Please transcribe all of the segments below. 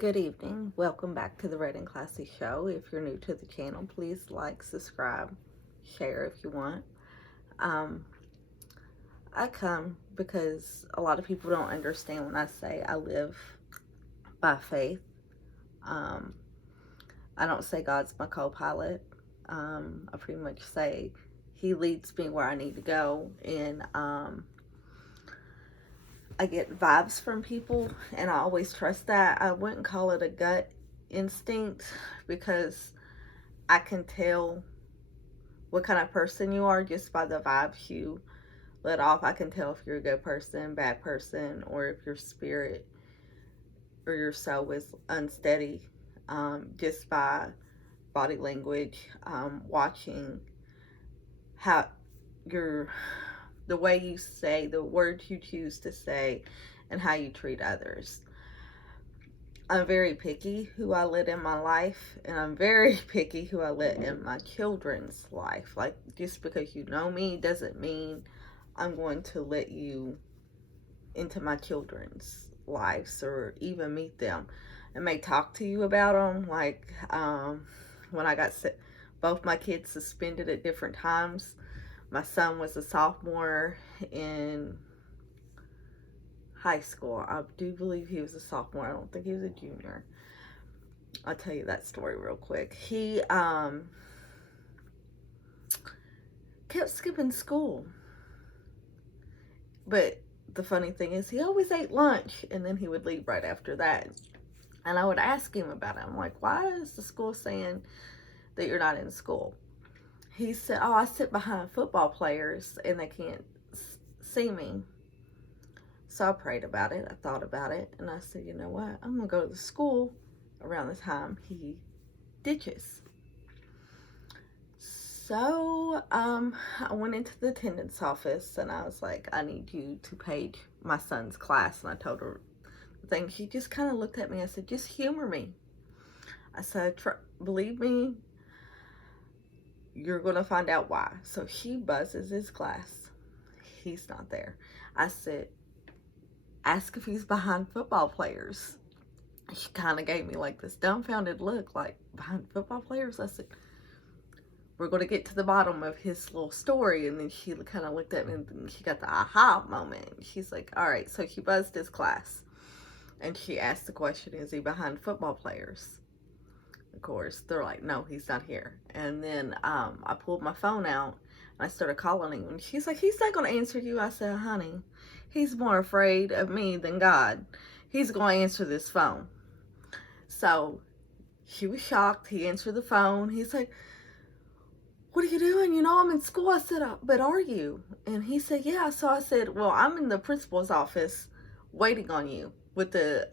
Good evening. Welcome back to the Red and Classy Show. If you're new to the channel, please like, subscribe, share if you want. Um, I come because a lot of people don't understand when I say I live by faith. Um, I don't say God's my co-pilot. I pretty much say He leads me where I need to go, and I get vibes from people, and I always trust that. I wouldn't call it a gut instinct because I can tell what kind of person you are just by the vibes you let off. I can tell if you're a good person, bad person, or if your spirit or your soul is unsteady, just by body language, watching how your the way you say, the words you choose to say, and how you treat others. I'm very picky who I let in my life, and I'm very picky who I let in my children's life. Like, just because you know me doesn't mean I'm going to let you into my children's lives or even meet them. I may talk to you about them, like when I got both my kids suspended at different times. My son was a sophomore in high school. I do believe he was a sophomore. I don't think he was a junior. I'll tell you that story real quick. He kept skipping school. But the funny thing is he always ate lunch and then he would leave right after that. And I would ask him about it. I'm like, why is the school saying that you're not in school? He said, oh, I sit behind football players and they can't see me. So I prayed about it. I thought about it. And I said, you know what? I'm going to go to the school around the time he ditches. So I went into the attendance office and I was like, I need you to page my son's class. And I told her the thing. She just kind of looked at me. I said, just humor me. I said, believe me, you're going to find out why. So she buzzes his class. He's not there. I said, ask if he's behind football players. She kind of gave me like this dumbfounded look, like, behind football players? I said, we're going to get to the bottom of his little story. And then she kind of looked at me and she got the aha moment. She's like, all right. So she buzzed his class and she asked the question, is he behind football players? Of course, they're like, no, he's not here. And then I pulled my phone out and I started calling him. And she's like, he's not going to answer you. I said, honey, he's more afraid of me than God. He's going to answer this phone. So she was shocked. He answered the phone. He's like, what are you doing? You know, I'm in school. I said, but are you? And he said, yeah. So I said, well, I'm in the principal's office waiting on you with the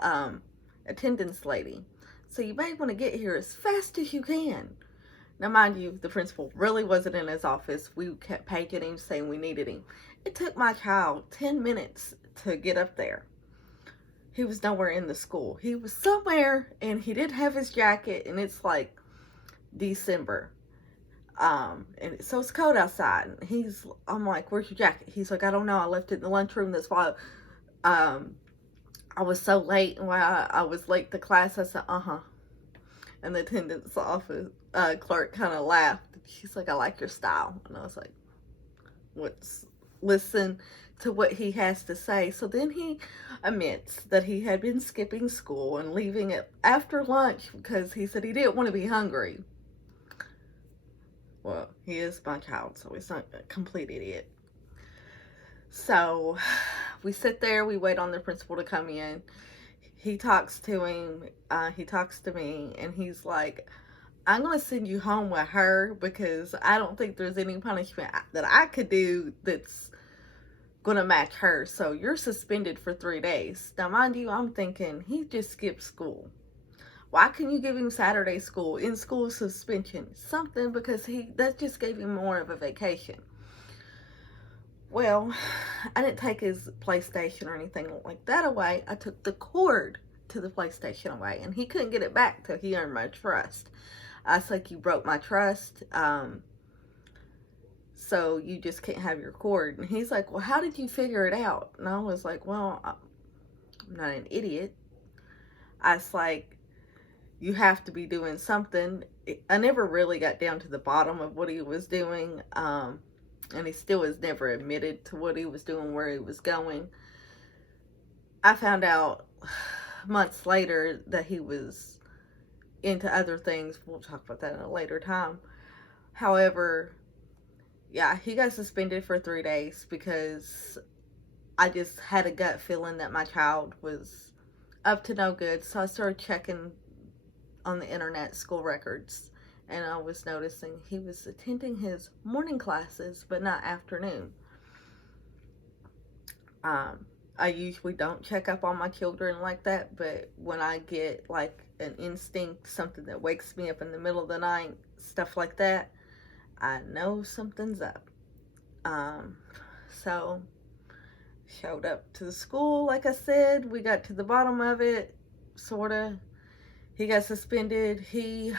attendance lady. So you may want to get here as fast as you can. Now, mind you, the principal really wasn't in his office. We kept paging him saying we needed him. It took my child 10 minutes to get up there. He was nowhere in the school. He was somewhere and he didn't have his jacket, and it's like December. And so it's cold outside. I'm like, where's your jacket? He's like, I don't know. I left it in the lunchroom. That's why I was so late. And why I was late to class. I said, uh-huh. And the attendance office clerk kind of laughed. She's like, I like your style. And I was like, listen to what he has to say. So then he admits that he had been skipping school and leaving it after lunch because he said he didn't want to be hungry. Well, he is my child, so he's not a complete idiot. So we sit there, we wait on the principal to come in. He talks to him, he talks to me, and he's like, I'm going to send you home with her because I don't think there's any punishment that I could do that's going to match her. So you're suspended for 3 days. Now, mind you, I'm thinking he just skipped school. Why couldn't you give him Saturday school, in school suspension, something, because that just gave him more of a vacation. Well, I didn't take his PlayStation or anything like that away. I took the cord to the PlayStation away, and he couldn't get it back till he earned my trust. I was like, you broke my trust, so you just can't have your cord. And he's like, well, how did you figure it out? And I was like, well, I'm not an idiot. I was like, you have to be doing something. I never really got down to the bottom of what he was doing, and he still has never admitted to what he was doing, where he was going. I found out months later that he was into other things. We'll talk about that in a later time. However, yeah, he got suspended for 3 days because I just had a gut feeling that my child was up to no good. So I started checking on the internet school records, and I was noticing he was attending his morning classes but not afternoon. um, I usually don't check up on my children like that, but when I get like an instinct, something that wakes me up in the middle of the night, stuff like that, I know something's up. So showed up to the school, like I said, we got to the bottom of it, sorta. He got suspended. He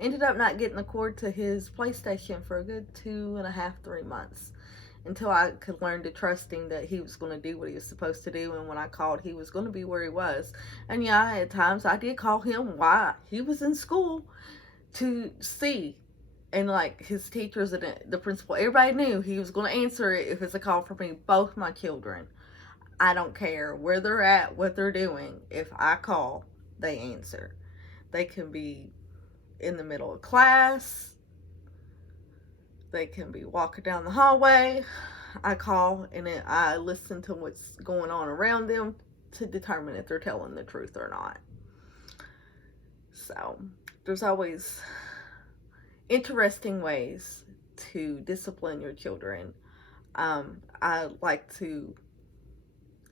ended up not getting the cord to his PlayStation for a good 2.5, 3 months, until I could learn to trust him that he was going to do what he was supposed to do. And when I called, he was going to be where he was. And yeah, at times I did call him while he was in school to see. And like his teachers and the principal, everybody knew he was going to answer it if it's a call from me. Both my children, I don't care where they're at, what they're doing. If I call, they answer. They can be in the middle of class, they can be walking down the hallway. I call and then I listen to what's going on around them to determine if they're telling the truth or not. So there's always interesting ways to discipline your children. I like to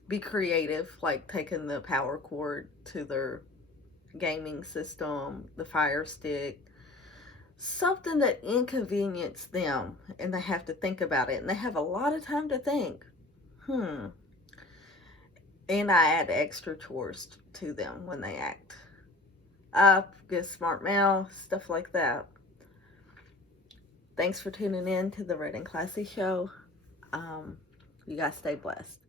be creative, like taking the power cord to their gaming system, the Fire Stick, something that inconveniences them, and they have to think about it, and they have a lot of time to think. And I add extra chores to them when they act up, get smart mail, stuff like that. Thanks for tuning in to the Red and Classy Show. You guys stay blessed.